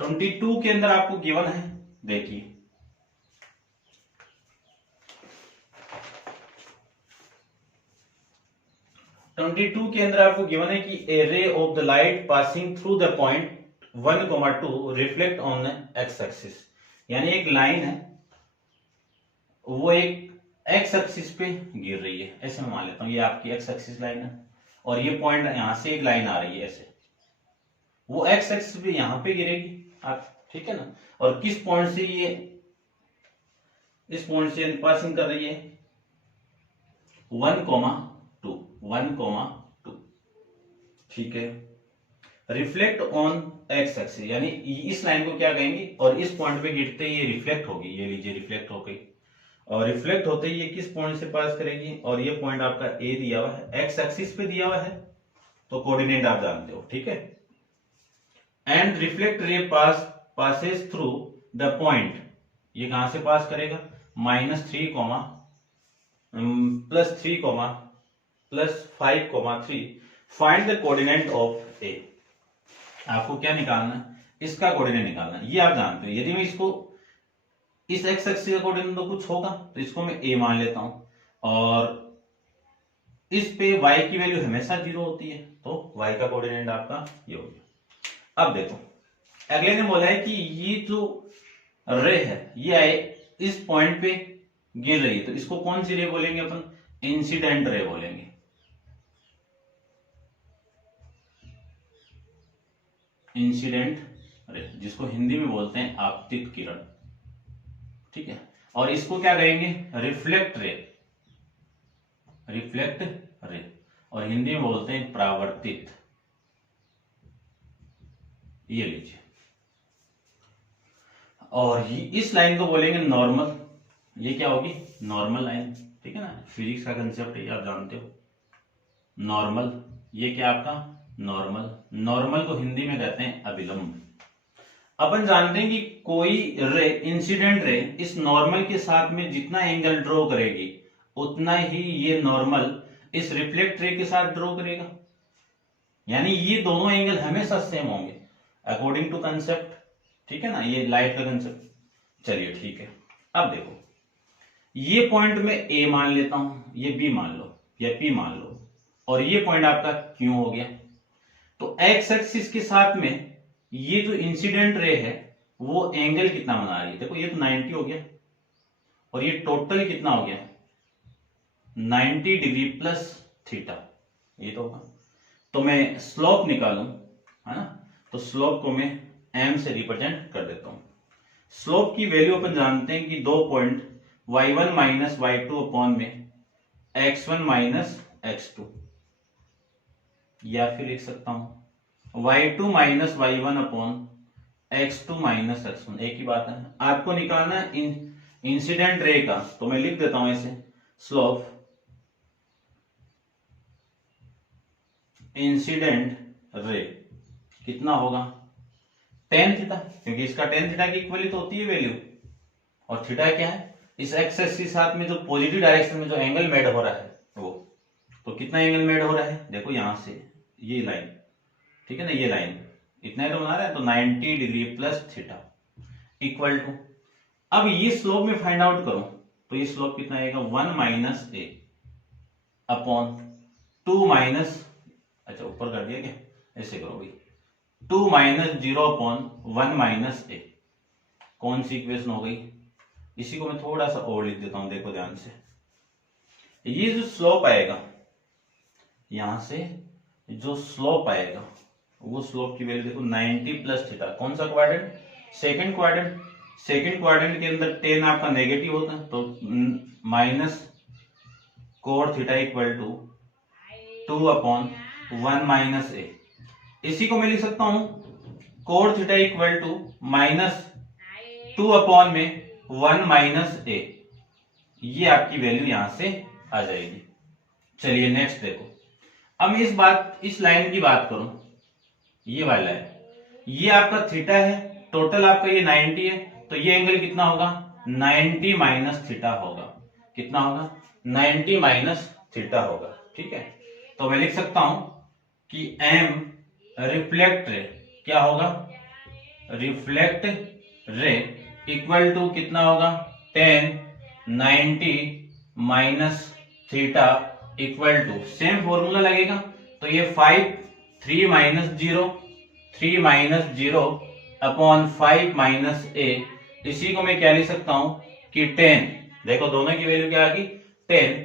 22 के अंदर आपको गिवन है, देखिए के अंदर आपको गिवन है कि a ray of the light passing through the point 1,2 reflect on X axis, यानी एक लाइन है वो एक एक्स एक्सिस पे गिर रही है, ऐसे मैं मान लेता हूं ये आपकी एक्स एक्सिस लाइन है और ये पॉइंट यहां से एक लाइन आ रही है ऐसे, वो एक्स एक्सिस पे यहां पे गिरेगी आप, ठीक है ना। और किस पॉइंट से ये इस पॉइंट से पासिंग कर रही है 1,2, ठीक है। रिफ्लेक्ट ऑन एक्स एक्सिस, यानी इस लाइन को क्या कहेंगे, और इस पॉइंट पे गिरते ही ये रिफ्लेक्ट होगी, ये लीजिए रिफ्लेक्ट हो गई, और रिफ्लेक्ट होते ही ये किस पॉइंट से पास करेगी, और ये पॉइंट आपका ए दिया हुआ है, एक्स एक्सिस पे दिया हुआ है तो कोऑर्डिनेट आप जानते हो, ठीक है। And reflect ray passes through the point, ये कहां से पास करेगा, -3, +3, +5, 3। फाइंड द कोऑर्डिनेट ऑफ ए, आपको क्या निकालना है, इसका कोऑर्डिनेट निकालना है, ये आप जानते हो। यदि मैं इसको इस एक्स एक्सिस का कोऑर्डिनेट तो कुछ होगा तो इसको मैं ए मान लेता हूं, और इस पे y की वैल्यू हमेशा 0 होती है तो y का कोऑर्डिनेट आपका ये हो गया। अब देखो अगले ने बोला है कि ये जो रे है ये आए इस पॉइंट पे गिर रही है, तो इसको कौन सी रे बोलेंगे अपन, इंसिडेंट रे बोलेंगे। इंसिडेंट रे, जिसको हिंदी में बोलते हैं आपतित किरण, ठीक है। और इसको क्या कहेंगे, रिफ्लेक्ट रे, और हिंदी में बोलते हैं परावर्तित, ये लीजिए। और इस लाइन को बोलेंगे नॉर्मल, ये क्या होगी, नॉर्मल लाइन, ठीक है ना, फिजिक्स का कंसेप्ट है आप जानते हो। नॉर्मल, ये क्या आपका नॉर्मल को हिंदी में कहते हैं अभिलंब। अपन जानते हैं कि कोई रे, इंसिडेंट रे, इस नॉर्मल के साथ में जितना एंगल ड्रॉ करेगी उतना ही ये नॉर्मल इस रिफ्लेक्ट रे के साथ ड्रॉ करेगा, यानी ये दोनों एंगल हमेशा सेम होंगे अकॉर्डिंग टू कंसेप्ट, ठीक है ना, ये लाइट का कंसेप्ट। चलिए ठीक है, अब देखो ये पॉइंट में ए मान लेता हूं, ये बी मान लो या पी मान लो, और ये पॉइंट आपका क्यू हो गया। तो एक्स एक्सिस के साथ में ये जो इंसिडेंट रे है वो एंगल कितना बना रही है, देखो ये तो 90 हो गया, और ये टोटल कितना हो गया 90 डिग्री प्लस थीटा, ये तो होगा। तो मैं स्लोप निकालूं, है ना, तो स्लोप को मैं m से रिप्रेजेंट कर देता हूं। स्लोप की वैल्यू अपन जानते हैं कि 2 point y1 minus y2 upon में x1 माइनस x2, या फिर लिख सकता हूं y2 minus y1 upon x2 minus x1, एक ही बात है। आपको निकालना है इंसिडेंट रे का, तो मैं लिख देता हूं ऐसे, स्लोप इंसिडेंट रे कितना होगा टेन थीटा, क्योंकि इसका टेन थीटा की इक्वली तो होती है वैल्यू। और थीटा क्या है, इस एक्स एक्सिस के साथ में जो पॉजिटिव डायरेक्शन में जो एंगल मेड हो रहा है वो, तो कितना एंगल मेड हो रहा है, देखो यहां से ये लाइन, ठीक है ना, ये लाइन इतना ही तो बना रहा है, तो 90 degree plus theta equal to, अब ये स्लोप में फाइंड आउट करो तो ये स्लोप कितना आएगा 1 माइनस ए अपॉन 2 माइनस, अच्छा ऊपर कर दिया क्या, ऐसे करो भाई, 2 माइनस 0 अपॉन 1 माइनस ए, कौन सी इक्वेशन हो गई। इसी को मैं थोड़ा सा और लिख देता हूं, देखो ध्यान से, ये जो स्लोप आएगा यहां से, जो स्लोप आएगा वो स्लोप की वैल्यू देखो 90 प्लस थीटा, कौन सा quadrant, second quadrant. Second quadrant के अंदर 10 आपका नेगेटिव होता है, तो minus cot theta equal to 2 upon 1 minus ए। इसी को मैं लिख सकता हूं cot theta equal to minus 2 upon में 1 माइनस ए, ये आपकी वैल्यू यहां से आ जाएगी। चलिए नेक्स्ट देखो, अब इस लाइन की बात करूं, ये वाला है, ये आपका थीटा है, टोटल आपका ये 90 है, तो ये एंगल कितना होगा 90 माइनस थीटा होगा, कितना होगा 90 माइनस थीटा होगा, ठीक है। तो मैं लिख सकता हूं कि एम रिफ्लेक्ट रे क्या होगा, रिफ्लेक्ट रे इक्वल टू कितना होगा 10 90 minus theta equal to, same formula लगेगा, तो ये 5 3 माइनस 0 3 माइनस 0 अपॉन 5 माइनस ए, इसी को मैं क्या लिख सकता हूं कि 10, देखो दोनों की वैल्यू क्या आ गई 10,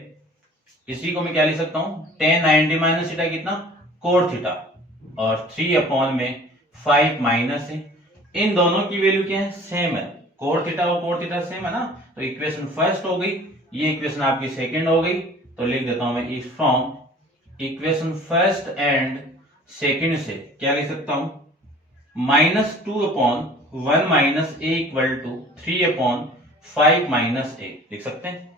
इसी को मैं क्या लिख सकता हूं 10 90 माइनस थीटा कितना कोर थीटा, और 3 अपॉन में 5 माइनस ए, इन दोनों की वैल्यू क्या है सेम है, कोर थीटा और कोर थीटा सेम है ना, तो इक्वेशन फर्स्ट हो गई, ये इक्वेशन आपकी सेकंड हो गई, तो लिख देता हूं मैं इस from equation first and second से क्या लिख सकता हूं minus 2 upon 1 minus A equal to 3 upon 5 minus A लिख सकते हैं।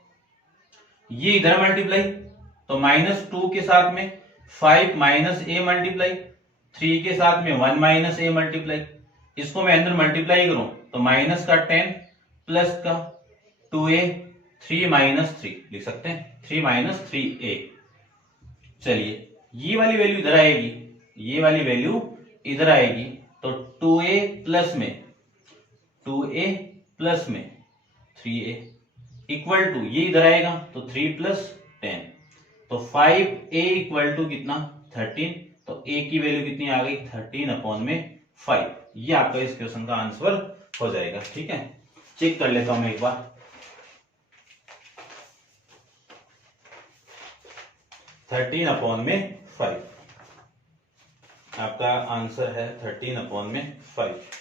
ये इधर मल्टीप्लाई, तो माइनस 2 के साथ में 5 माइनस ए मल्टीप्लाई, 3 के साथ में 1 माइनस ए मल्टीप्लाई, इसको मैं अंदर मल्टीप्लाई करूं तो माइनस का 10 प्लस का 2a 3 माइनस 3 लिख सकते हैं, 3 माइनस 3a। चलिए ये वाली वैल्यू इधर आएगी, ये वाली वैल्यू इधर आएगी, तो 2a प्लस में 3a इक्वल टू, ये इधर आएगा तो 3 प्लस 10, तो 5a इक्वल टू कितना 13, तो a की वैल्यू कितनी आ गई 13 अपॉन में 5, ये आपका इस क्वेश्चन का आंसर हो जाएगा, ठीक है। चेक कर लेता हूं मैं एक बार, 13 अपॉन में 5, आपका आंसर है 13 अपॉन में 5।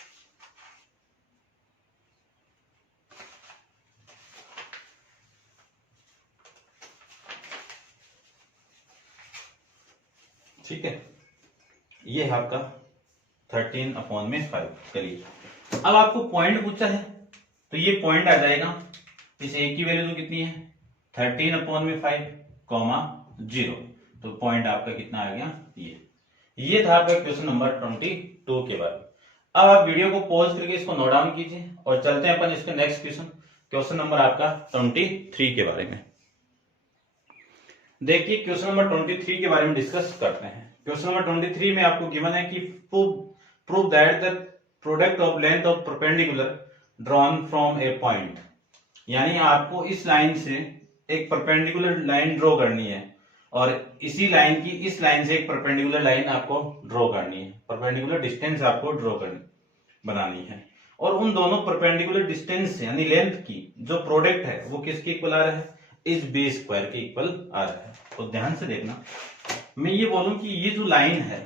ठीक है, ये है आपका 13 अपॉन में 5। चलिए अब आपको पॉइंट पूछा है, तो ये पॉइंट आ जाएगा, इस ए की वैल्यू तो कितनी है 13 अपॉन में 5 कॉमा 0, तो पॉइंट आपका कितना आ गया ये था आपका क्वेश्चन नंबर 22 के बारे में। अब आप वीडियो को पॉज करके इसको नोट डाउन कीजिए और चलते हैं अपन इसके नेक्स्ट क्वेश्चन नंबर आपका 23 के बारे में। देखिए क्वेश्चन नंबर 23 के बारे में डिस्कस करते हैं। क्वेश्चन नंबर 23 में आपको गिवन है कि prove that the product of length of perpendicular drawn from A point, यानी आपको इस लाइन से एक परपेंडिकुलर लाइन ड्रॉ करनी है और इसी लाइन की इस लाइन से एक परपेंडिकुलर लाइन आपको ड्रॉ करनी है, परपेंडिकुलर डिस्टेंस आपको ड्रॉ बनानी है, और उन दोनों परपेंडिकुलर डिस्टेंस यानी लेंथ की जो प्रोडक्ट है वो किसके इक्वल आ रहा है, इस बेस स्क्वायर के इक्वल आ रहा है। तो ध्यान से देखना, मैं ये बोलूं कि ये जो लाइन है,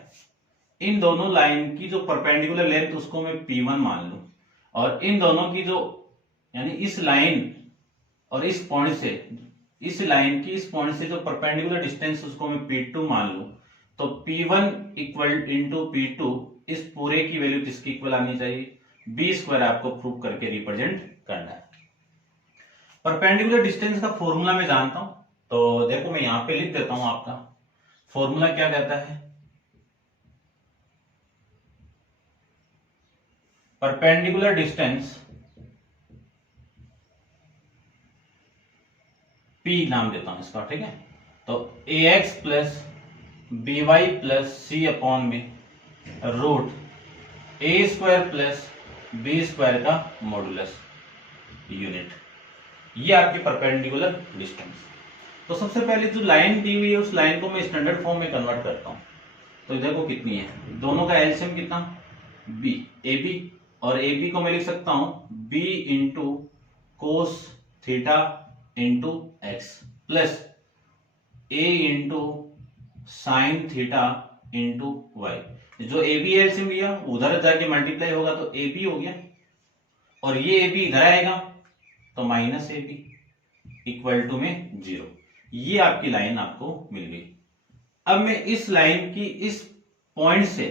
इन दोनों लाइन की जो परपेंडिकुलर लेंथ उसको मैं P1 मान लूं, और इन दोनों की जो यानी इस लाइन और इस पॉइंट से, इस लाइन की इस पॉइंट से जो परपेंडिकुलर डिस्टेंस उसको मैं P2 मान लूं, तो P1 इक्वल इंटू P2 इस पूरे की वैल्यू किसकी इक्वल आनी चाहिए, बी स्क्वायर आपको प्रूव करके रिप्रेजेंट करना है। परपेंडिकुलर डिस्टेंस का फॉर्मूला मैं जानता हूं, तो देखो मैं यहां पे लिख देता हूं, आपका फॉर्मूला क्या कहता है, परपेंडिकुलर डिस्टेंस P नाम देता हूं इसका, ठीक है। तो ax plus B Y plus सी अपॉन में रूट ए स्क्वायर प्लस बी स्क्वायर का मॉडुलस यूनिट, ये आपकी परपेंडिकुलर डिस्टेंस। तो सबसे पहले जो लाइन दी हुई है उस लाइन को मैं स्टैंडर्ड फॉर्म में कन्वर्ट करता हूं। तो देखो कितनी है, दोनों का एलसीएम कितना, बी, ए बी, और ए बी को मैं लिख सकता हूं B into cos theta into x plus ए into sine theta into Y. जो ए बी एलसीएम लिया उधर जाके मल्टीप्लाई होगा तो ए बी हो गया, और ये ए बी इधर आएगा तो minus a b equal to में 0। ये आपकी लाइन आपको मिल गई। अब मैं इस लाइन की इस पॉइंट से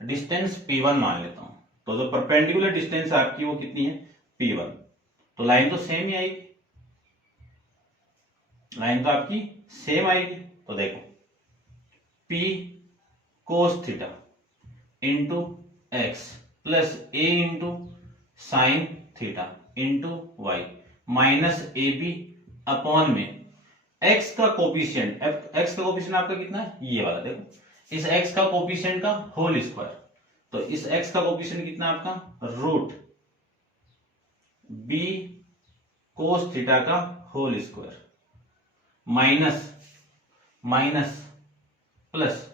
डिस्टेंस P1 मान लेता हूं। तो जो परपेंडिकुलर डिस्टेंस आपकी वो कितनी है, P1। तो लाइन तो सेम ही आएगी, लाइन तो आपकी सेम आएगी। तो देखो P cos theta into x plus A into sine theta into y minus a B upon में x का कोफिशिएंट, x का कोफिशिएंट आपका कितना है, ये वाला देखो, इस x का कोफिशिएंट का होल स्क्वायर। तो इस x का कोफिशिएंट कितना आपका, रूट b कोस थीटा का whole square minus minus plus,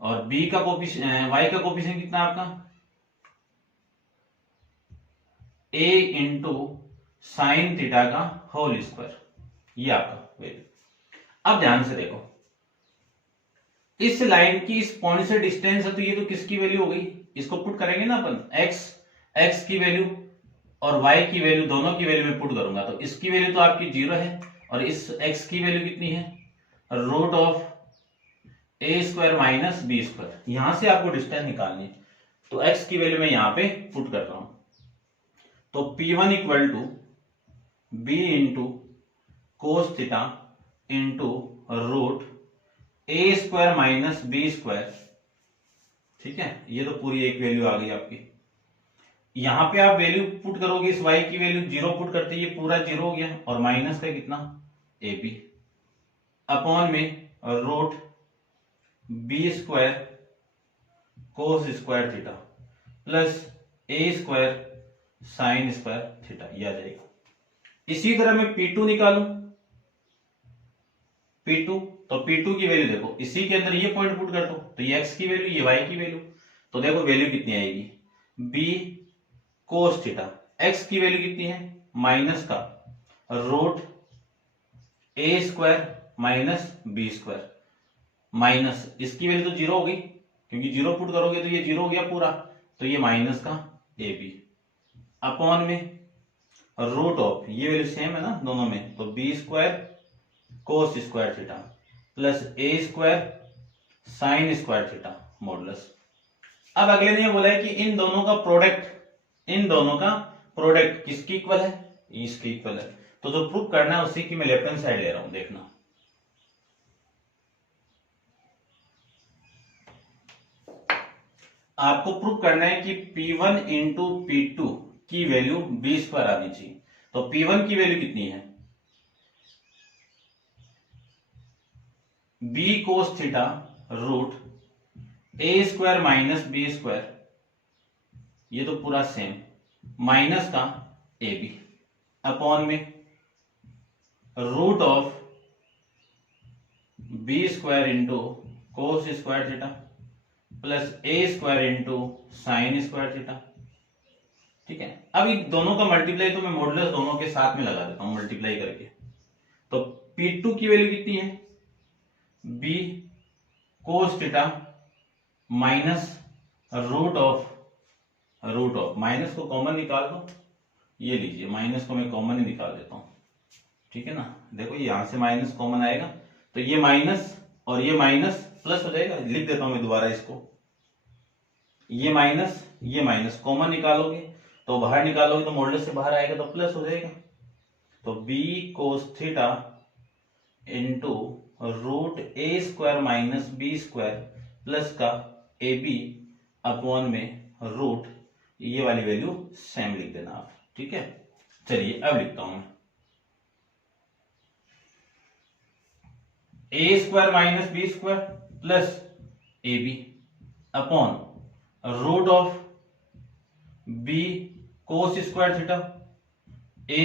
और b का कोफिशिएंट, y का कोफिशिएंट कितना आपका, a इंटू साइन थीटा का होल स्क्वायर, ये आपका वैल्यू। अब ध्यान से देखो, इस लाइन की इस पॉइंट से डिस्टेंस है तो ये तो किसकी वैल्यू हो गई, इसको पुट करेंगे ना अपन, x की वैल्यू और y की वैल्यू, दोनों की वैल्यू में पुट करूंगा तो इसकी वैल्यू तो आपकी 0 है, और इस x की वैल्यू कितनी है, root of a square minus B square. यहां से आपको डिस्टेंस निकालनी है, तो x की वैल्यू मैं यहां पे पुट कर रहा हूं। तो P1 equal to b into cos theta into root A square minus B square, ठीक है। ये तो पूरी एक वैल्यू आ गई आपकी। यहां पे आप वैल्यू पुट करोगे, इस y की वैल्यू 0 पुट करते ये पूरा 0 हो गया, और माइनस का कितना, ए बी अपॉन में root B square cos square theta plus ए स्क्वायर साइन स्क्वायर थीटा, ये आ जाएगा। इसी तरह मैं P2 निकालूं, P2, तो P2 की वैल्यू देखो, इसी के अंदर ये पॉइंट पुट कर दो, तो ये x की वैल्यू, ये y की वैल्यू। तो देखो वैल्यू कितनी आएगी, b कोस थीटा, x की वैल्यू कितनी है, माइनस का रूट ए square minus B square, minus इसकी वैल्यू तो 0 हो गई, क्योंकि 0 पुट करोगे तो ये 0 हो गया पूरा, तो ये माइनस का ए बी अपॉन में रूट ऑफ, ये वैल्यू सेम है ना दोनों में, तो B square cos square theta plus ए square sine square theta modulus. अब अगले ने ये बोला है कि इन दोनों का प्रोडक्ट किसकी इक्वल है, इसकी इक्वल है। तो जो प्रूफ करना है उसी की मैं लेफ्ट हैंड साइड ले रहा हूं, देखना। आपको प्रूफ करना है कि P1 इंटू P2 की वैल्यू b स्क्वायर आनी चाहिए। तो P1 की वैल्यू कितनी है, b कोस थीटा रूट ए स्क्वायर माइनस बी स्क्वायर, ये तो पूरा सेम, माइनस का ए बी अपॉन में root of b square into cos square theta plus A square into sine square theta, ठीक है। अब इन दोनों का मल्टीप्लाई तो मैं मॉडुलस दोनों के साथ में लगा देता हूं मल्टीप्लाई करके। तो P2 की वैल्यू कितनी है, b cos theta minus root of minus को कॉमन निकाल दो, ये लीजिए माइनस को मैं कॉमन ही निकाल देता हूं, ठीक है ना। देखो यहां से माइनस कॉमन आएगा तो ये माइनस और ये माइनस प्लस हो जाएगा, लिख देता हूं मैं दोबारा इसको, ये माइनस कॉमन निकालोगे तो बाहर निकालोगे तो मॉडुलस से बाहर आएगा तो प्लस हो जाएगा। तो b cos theta into root ए square minus B square plus का ए बी अपॉन में रूट, ये वाली वैल्यू सेम लिख देना आप, ठीक है। चलिए अब लिखता हूं मैं A square minus B square plus A B upon root of B cos square theta A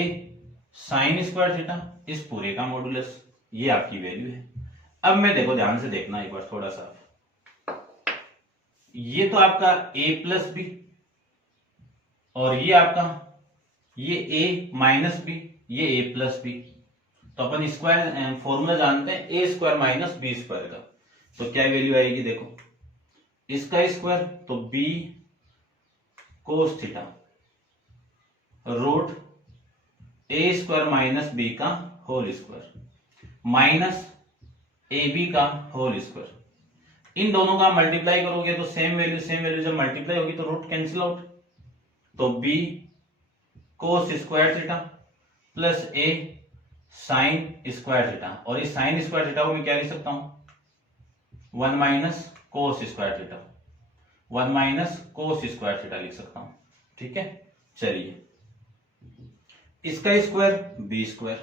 sine square theta इस पूरे का मॉडुलस, ये आपकी वैल्यू है। अब मैं देखो ध्यान से देखना एक बार थोड़ा सा, ये तो आपका a प्लस बी और ये आपका ये a माइनस बी, ये a प्लस बी। तो अपन स्क्वायर फॉर्मूला जानते हैं ए स्क्वायर माइनस बी स्क्वायर का, तो क्या वैल्यू आएगी देखो, इसका स्क्वायर तो b कोस थीटा रूट ए स्क्वायर माइनस बी का whole square minus a b का होल स्क्वायर। इन दोनों का मल्टीप्लाई करोगे तो सेम वैल्यू जब मल्टीप्लाई होगी तो रूट कैंसिल आउट, तो b cos square theta plus a sign square theta, और इस साइन स्क्वायर थीटा को मैं क्या लिख सकता हूं 1 minus cos square theta, 1 minus cos square theta लिख सकता हूं, ठीक है। चलिए इसका स्क्वायर b स्क्वायर,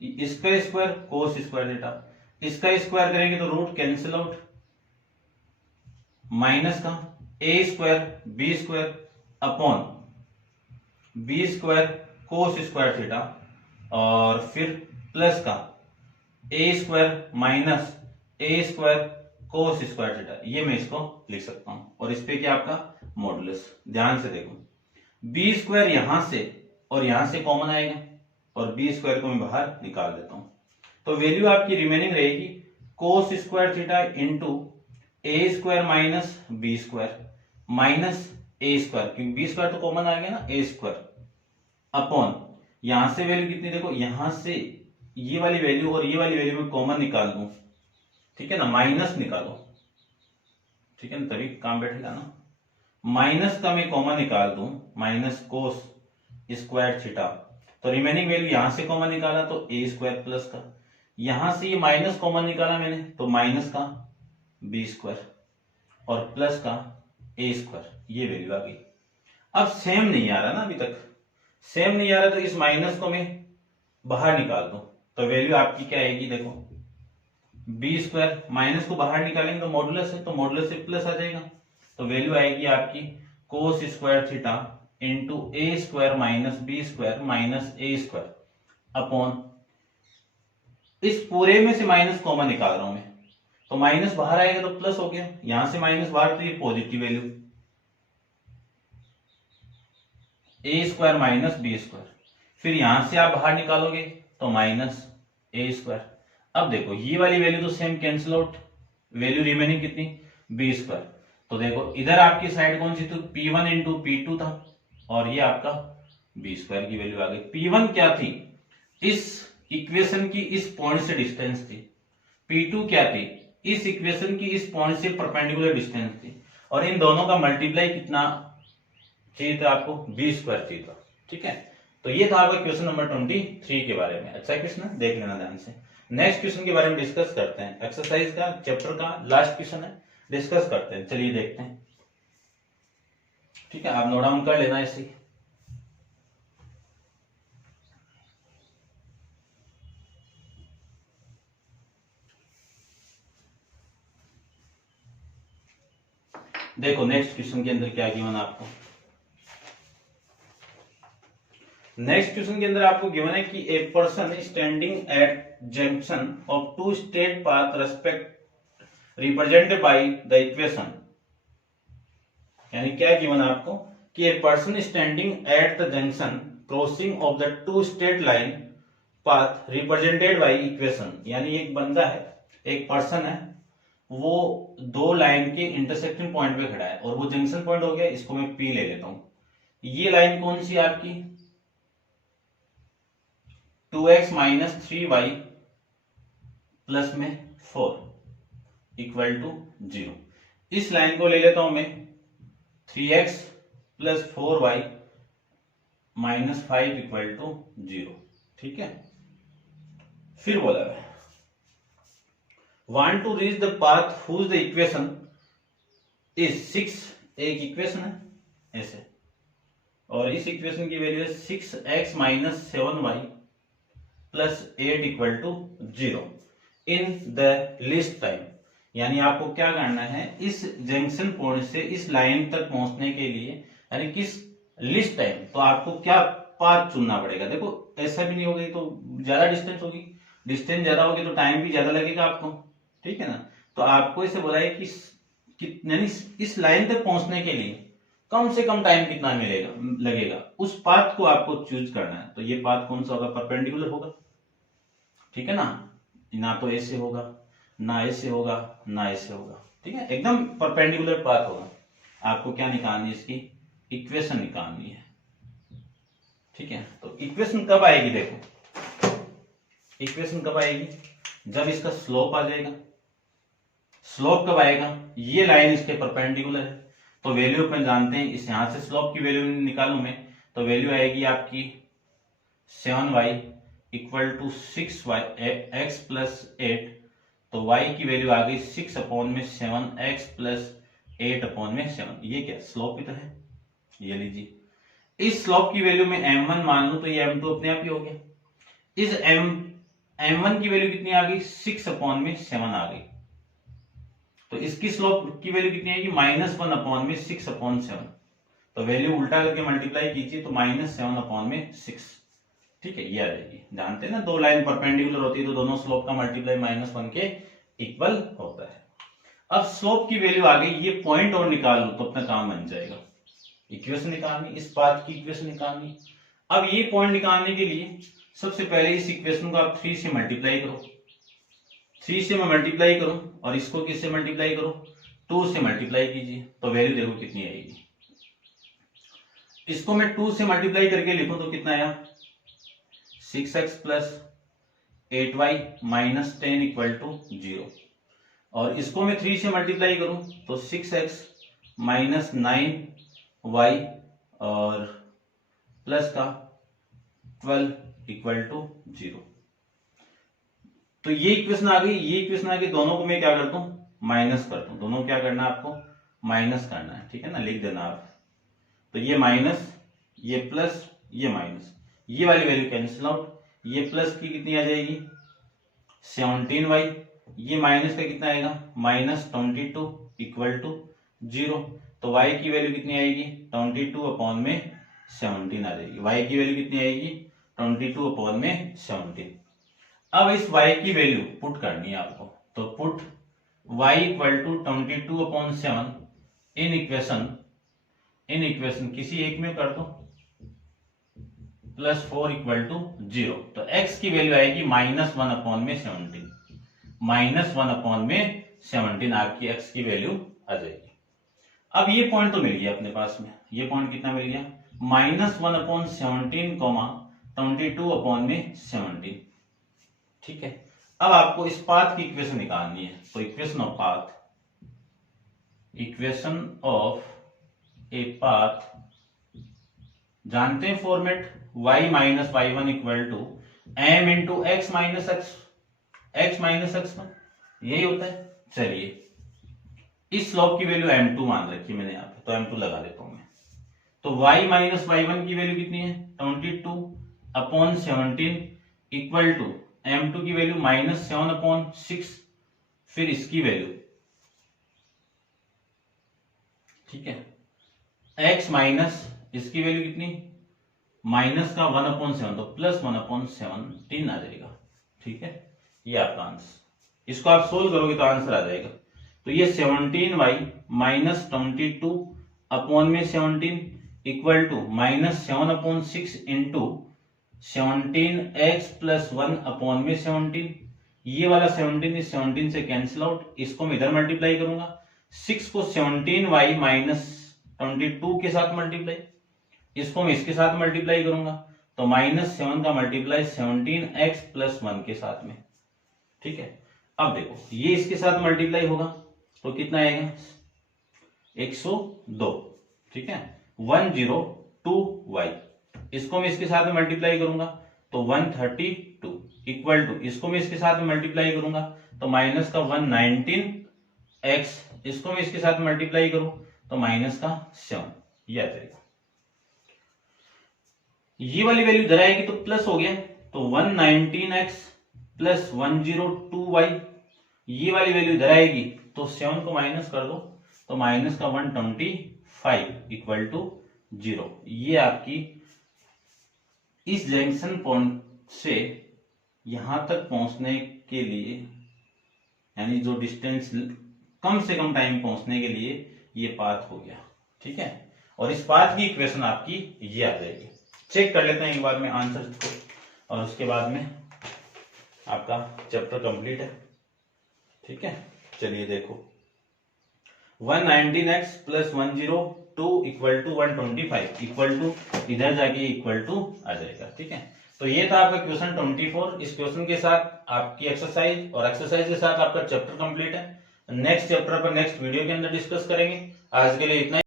इसका स्क्वायर कोस स्क्वायर थीटा, इसका स्क्वायर करेंगे तो रूट कैंसिल आउट माइनस का A square B square upon B square cos square theta और फिर प्लस का A square minus A square cos square theta, ये मैं इसको लिख सकता हूं। और इस पे क्या आपका मॉडुलस, ध्यान से देखो बी स्क्वायर यहां से और यहां से कॉमन आएगा और बी स्क्वायर को मैं बाहर निकाल देता हूं, तो वैल्यू आपकी रिमेनिंग रहेगी cos square theta into A square minus B square minus A square, क्योंकि बी स्क्वायर तो कॉमन आ गया ना, ए स्क्वायर अपॉन यहां से वैल्यू कितनी देखो, यहां से ये वाली वैल्यू और ये वाली वैल्यू में कॉमन निकाल दूं, ठीक है ना, माइनस निकालो, ठीक है ना, तभी काम बैठेगा ना। माइनस का मैं कॉमन निकाल दूं, माइनस कोस स्क्वायर थीटा, तो रिमेनिंग वैल्यू यहां से कॉमन निकाला तो ए स्क्वायर प्लस का, यहां से ये माइनस कॉमन निकाला मैंने तो माइनस का बी स्क्वायर और प्लस का ए स्क्वायर, ये वैल्यू आ गई। अब सेम नहीं आ रहा ना, अभी तक सेम नहीं आ रहा, तो इस माइनस को मैं बाहर निकाल दूं, तो वैल्यू आपकी क्या आएगी देखो, बी स्क्वायर माइनस को बाहर निकालेंगे तो मॉडुलस है, तो मॉडुलस से प्लस आ जाएगा, तो वैल्यू आएगी आपकी cos square theta into A square minus B square minus A square upon इस पूरे में से माइनस कॉमन निकाल रहा हूं मैं, तो माइनस बाहर आएगा तो प्लस हो गया, यहां से माइनस बाहर तो ये पॉजिटिव वैल्यू ए स्क्वायर माइनस बी स्क्वायर, फिर यहां से आप बाहर निकालोगे तो माइनस ए स्क्वायर। अब देखो ये वाली वैल्यू तो same cancel out, value remaining कितनी बी स्क्वायर, तो देखो इधर आपकी साइड कौन सी तो P1 इंटू P2 था और ये आपका बी स्क्वायर की वैल्यू आ गई। P1 क्या थी, इस इक्वेशन की इस पॉइंट से डिस्टेंस थी, P2 क्या थी, इस इक्वेशन की इस पॉइंट से परपेंडिकुलर डिस्टेंस थी, और इन दोनों का मल्टीप्लाई कितना चाहिए था आपको, बी स्क्वायर चाहिए था, ठीक है। तो ये था आपका क्वेश्चन नंबर 23 के बारे में। अच्छा क्वेश्चन है, देख लेना ध्यान से। नेक्स्ट क्वेश्चन के बारे में डिस्कस करते हैं, एक्सरसाइज का चैप्टर का लास्ट क्वेश्चन है, डिस्कस करते हैं। चलिए देखते हैं, ठीक है, आप नोट डाउन कर लेना ऐसे। देखो नेक्स्ट क्वेश्चन के अंदर क्या गिवन आपको, नेक्स्ट क्वेश्चन के अंदर आपको गिवन है कि a person standing at junction of two straight path respect represented by the equation, यानी क्या गिवन आपको कि a person standing at the junction crossing of the two straight line path represented by equation, यानी एक बंदा है, एक person है, वो दो लाइन के इंटरसेक्शन पॉइंट पे खड़ा है और वो जंक्शन पॉइंट हो गया, इसको मैं P ले लेता हूं। ये लाइन कौन सी आपकी 2x माइनस 3y प्लस में 4 इक्वल टू 0, इस लाइन को ले लेता हूं मैं 3x plus 4y minus 5 equal to 0, ठीक है। फिर बोला है want to reach the path whose the equation is 6, एक इक्वेशन है ऐसे, और इस इक्वेशन की वैल्यू है 6x minus 7y plus 8 equal to 0 in the least time. यानी आपको क्या करना है, इस जंक्शन पॉइंट से इस लाइन तक पहुंचने के लिए यानी किस लिस्ट टाइम, तो आपको क्या पाथ चुनना पड़ेगा। देखो ऐसा भी नहीं होगी तो ज्यादा डिस्टेंस होगी, डिस्टेंस ज्यादा होगी तो टाइम भी ज्यादा लगेगा आपको, ठीक है ना। तो आपको इसे बोला है कि यानी इस लाइन तक पहुंचने के लिए कम से कम टाइम कितना लगेगा, उस पाथ को आपको चूज करना है। तो ये पाथ कौन सा होगा, परपेंडिकुलर होगा, ठीक है ना तो ऐसे होगा, ना ऐसे होगा, ना ऐसे होगा, ठीक है, एकदम परपेंडिकुलर पाथ होगा। आपको क्या निकालनी है, इसकी इक्वेशन निकालनी है, ठीक है। तो इक्वेशन कब आएगी, देखो इक्वेशन कब आएगी, जब इसका स्लोप आ जाएगा। स्लोप कब आएगा, ये लाइन इसके परपेंडिकुलर है, तो वैल्यू अपन जानते हैं, इस यहां से स्लोप की वैल्यू निकालूं मैं, तो वैल्यू आएगी आपकी 7y equal to 6y x plus 8। तो y की वैल्यू आ गई 6 अपॉन में 7 x प्लस 8 अपॉन में 7। ये क्या स्लोप ही तो है, ये लीजिए। इस स्लोप की वैल्यू में m1 मान लूं तो ये m2 अपने आप ही हो गया। इस m1 की वैल्यू कितनी आ गई, 6 अपॉन में 7 आ गई। तो इसकी स्लोप की वैल्यू कितनी आएगी, -1 अपॉन में 6 अपॉन 7। तो वैल्यू उल्टा करके मल्टीप्लाई कीजिए तो -7 अपॉन में 6, ठीक है, ये आ जाएगी। जानते हैं ना, दो लाइन परपेंडिकुलर होती है तो दोनों स्लोप का मल्टीप्लाई -1 के इक्वल होता है। अब स्लोप की वैल्यू आ गई, ये पॉइंट और निकाल लो तो अपना काम बन जाएगा। इक्वेशन निकालनी, इस पाथ की इक्वेशन निकालनी। अब ये पॉइंट निकालने के लिए सबसे पहले इस इक्वेशन को आप 3 से मल्टीप्लाई करो। 3 से मैं मल्टीप्लाई करूं और इसको किससे मल्टीप्लाई करो, 2 से मल्टीप्लाई कीजिए, तो वैल्यू देखो कितनी आएगी। इसको मैं 2 से मल्टीप्लाई करके लिखूं तो कितना आया, 6x plus 8y minus 10 equal to 0। और इसको मैं 3 से मल्टीप्लाई करूं तो 6x माइनस 9y और प्लस का 12 इक्वल टू 0। तो ये इक्वेशन आ गई, ये इक्वेशन आ गई, दोनों को मैं क्या करता हूं, माइनस करता हूं। दोनों क्या करना है आपको, माइनस करना है, ठीक है ना, लिख देना आप। तो ये माइनस, ये प्लस, ये माइनस, ये वाली वैल्यू कैंसिल आउट। ये प्लस की कितनी आ जाएगी 17y, ये माइनस का कितना आएगा -22 इक्वल टू 0। तो y की वैल्यू कितनी आएगी 22 अपॉन में 17 आ जाएगी। y की वैल्यू कितनी आएगी 22 अपॉन में 17। अब इस y की वैल्यू पुट करनी है आपको, तो put y equal to 22 upon 7 in equation किसी एक में कर दो, +4 इक्वल टू 0। तो x की वैल्यू आएगी -1 अपॉन में 17, -1 अपॉन में 17 आपकी x की वैल्यू आ जाएगी। अब ये पॉइंट तो मिल गया अपने पास में, ये पॉइंट कितना मिल गया -1 अपॉन 17 22 अपॉन में 17, ठीक है। अब आपको इस पाथ की इक्वेशन निकालनी है, तो इक्वेशन ऑफ ए पाथ जानते हैं format, y minus y1 equal to m into x minus x1, यही होता है। चलिए इस स्लोप की वैल्यू m2 मान रखी मैंने यहाँ पे, तो m2 लगा देता हूं मैं। तो y माइनस y1 की वैल्यू कितनी है 22 अपॉन 17 इक्वल टू m2 की वैल्यू -7 अपॉन 6, फिर इसकी वैल्यू, ठीक है, x माइनस इसकी वैल्यू कितनी माइनस का 1 अपॉन 7, तो +1 अपॉन 17 आ जाएगा, ठीक है। ये आपका आंसर, इसको आप सोल्व करोगे तो आंसर आ जाएगा। तो ये 17y माइनस 22 अपॉन में 17 equal to -7 upon 6 into 17x plus 1 upon में 17। ये वाला 17 इस 17 से कैंसिल आउट, इसको मैं इधर मल्टीप्लाई करूंगा, 6 को 17y माइनस 22 के साथ मल्टीप्लाई, इसको मैं इसके साथ मल्टीप्लाई करूंगा, तो -7 का मल्टीप्लाई 17x प्लस 1 के साथ में, ठीक है। अब देखो ये इसके साथ मल्टीप्लाई होगा तो कितना आएगा 102, ठीक है, 102y। इसको मैं इसके साथ मल्टीप्लाई करूंगा तो 132 इक्वल टू, इसको मैं इसके साथ मल्टीप्लाई करूंगा तो माइनस का 119x, इसको मैं इसके साथ मल्टीप्लाई करूं तो -7, ये आ जाएगा। ये वाली वैल्यू इधर आएगी तो प्लस हो गया, तो 119x प्लस 102y, ये वाली वैल्यू इधर आएगी तो 7 को माइनस कर दो, तो माइनस का 125 इक्वल टू 0। ये आपकी इस जंक्शन पॉइंट से यहां तक पहुंचने के लिए, यानी जो डिस्टेंस कम से कम टाइम पहुंचने के लिए ये पाथ हो गया, ठीक है। और इस पाथ की इक्वेशन आपकी ये आ जाएगी। चेक कर लेते हैं एक बार में आंसर को, और उसके बाद में आपका चैप्टर कंप्लीट है, ठीक है। चलिए देखो, 119x plus 102 equal to 125 equal to, इधर जाके इक्वल टू आ जाएगा, ठीक है। तो ये था आपका क्वेश्चन 24। इस क्वेश्चन के साथ आपकी एक्सरसाइज, और एक्सरसाइज के साथ आपका चैप्टर कंप्लीट है। नेक्स्ट चैप्टर पर नेक्स्ट वीडियो के अंदर डिस्कस करेंगे। आज के लिए इतना ही।